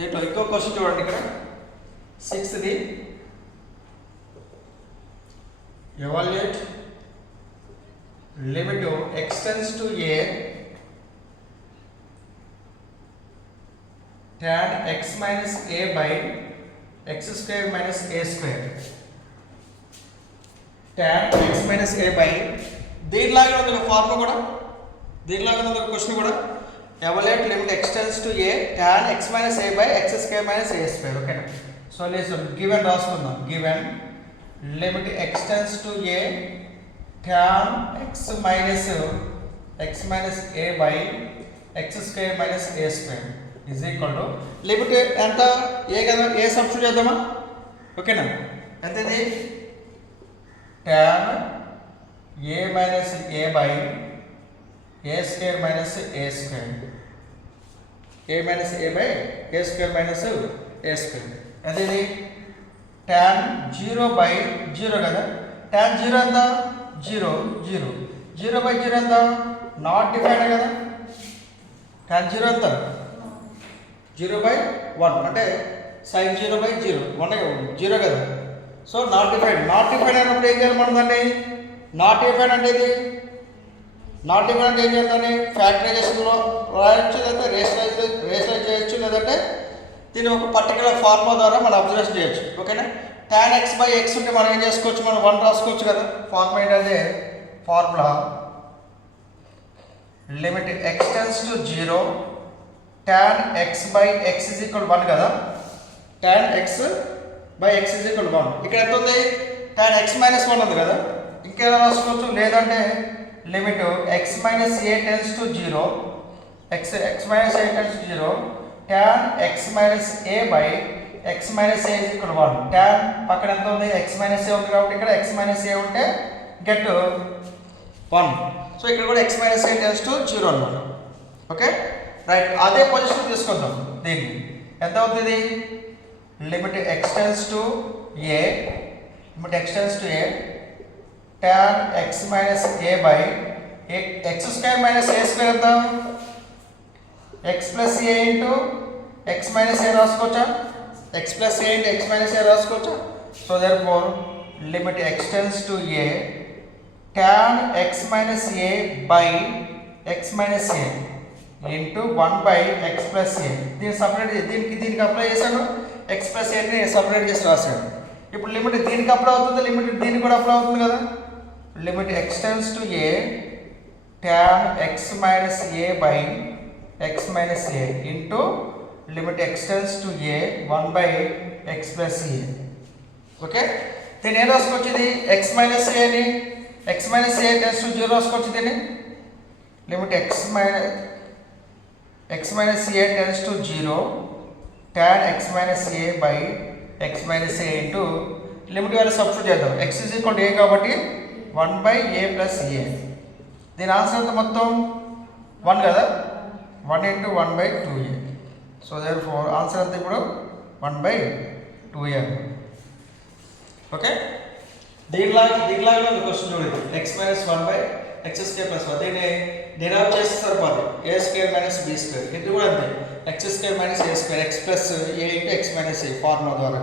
దీంట్లో ఇంకో క్వశ్చన్ చూడండి ఇక్కడ 6th evaluate limit x tends to a tan x minus a by x square minus a square. tan x minus a by దీనిలాగా ఉంది formula కూడా, దీనిలాగా ఉంది question కూడా. evaluate limit x tends to a tan x minus a by x square minus a square. ఓకేనా? So lesson given రాసుకుందాం. Given limit x tends to a tan x minus a by x square minus a square is equal to limit ఎంత ఏ కదా, ఏ substitute చేద్దామా? ఓకేనా? ఎంత ఇది? tan a minus a by a square minus a square, a minus a by a square minus a square. ఎంత ఇది? tan 0 by 0 కదా. tan 0 ఎంత? 0 0 0 by 0 ఎంత? నాట్ డిఫైన్డ్ కదా. tan 0 ఎంత? 0 by 1 అంటే sin 0 by 0 0 కదా. So not defined. Not defined అయినప్పుడు ఏం చేయాలి మనం దాన్ని? నాట్ డిఫైన్డ్ అంటే ఇది, నాట్ డిఫైన్డ్ అంటే ఏం చేద్దాన్ని? ఫ్యాక్టరైజేషన్లో రాయొచ్చు, లేదంటే రేషనలైజ్ చేయొచ్చు, లేదంటే దీని ఒక పర్టికులర్ ఫార్ములా ద్వారా మనం అబ్జర్వేషన్ చేయొచ్చు. ఓకేనా? tan x by x ఉంటే మనం ఏం చేసుకోవచ్చు? మనం 1 రాసుకోవచ్చు కదా. ఫార్ములా ఏంటంటే formula limit x tends to 0 tan x by x is equal to 1 కదా. tan x by x is equal to 1. ఇక్కడ ఎంత ఉంది? tan x minus 1 ఉంది కదా. ఇంకేలా రాసుకోవచ్చు? లేదంటే limit x minus a tends to 0 x minus a tends to 0 tan x minus a by x minus a is equal to 1. tan పక్కన ఎంత ఉంది? x minus a ఉంది కాబట్టి ఇక్కడ x minus a ఉంటే గెట్ 1. సో ఇక్కడ కూడా x minus a tends to 0 అన్నమాట. Okay right. అదే పొజిషన్ తీసుకుందాం దీన్ని. ఎంత అవుతుంది? Limit x tends to a, limit x tends to a tan x minus a by x square minus a square ఎంత? x plus a into x minus a రాసుకోవచ్చా? x plus a into x minus a రాసుకోవచ్చా? So therefore limit x tends to a tan x minus a by x minus a into 1 by x plus a. దీన్ని separate దీనికి apply చేశాను. x plus a ని separate చేసి రాశాను. ఇప్పుడు limit దీనికి apply అవుతుంది, లిమిట్ దీనికి కూడా అప్లై అవుతుంది కదా. Limit x tends to a tan x minus a by x minus a into limit x tends to a 1 by x plus a. Okay, దీన్ని ఏం రాసుకోవచ్చు? ఇది x minus a ని x minus a tends to 0 రాసుకోవచ్చు. దీన్ని limit x minus a tends to 0 tan x minus a by x minus a into limit value substitute చేద్దాం. x is equal to a కాబట్టి 1 by a plus a. దీని answer ఎంత మొత్తం? 1 కదా. 1 into 1 by 2a. So therefore answer అంతా ఇప్పుడు 1 by 2a. Okay, దీనిలాగా ఉంది question చూడండి. x minus 1 by x square plus 1 దీన్ని డిరైవ్ చేస్తే సరిపోదు. a square minus b square ఇది కూడా అంతే. x square minus a square x plus a into x minus a formula ద్వారా.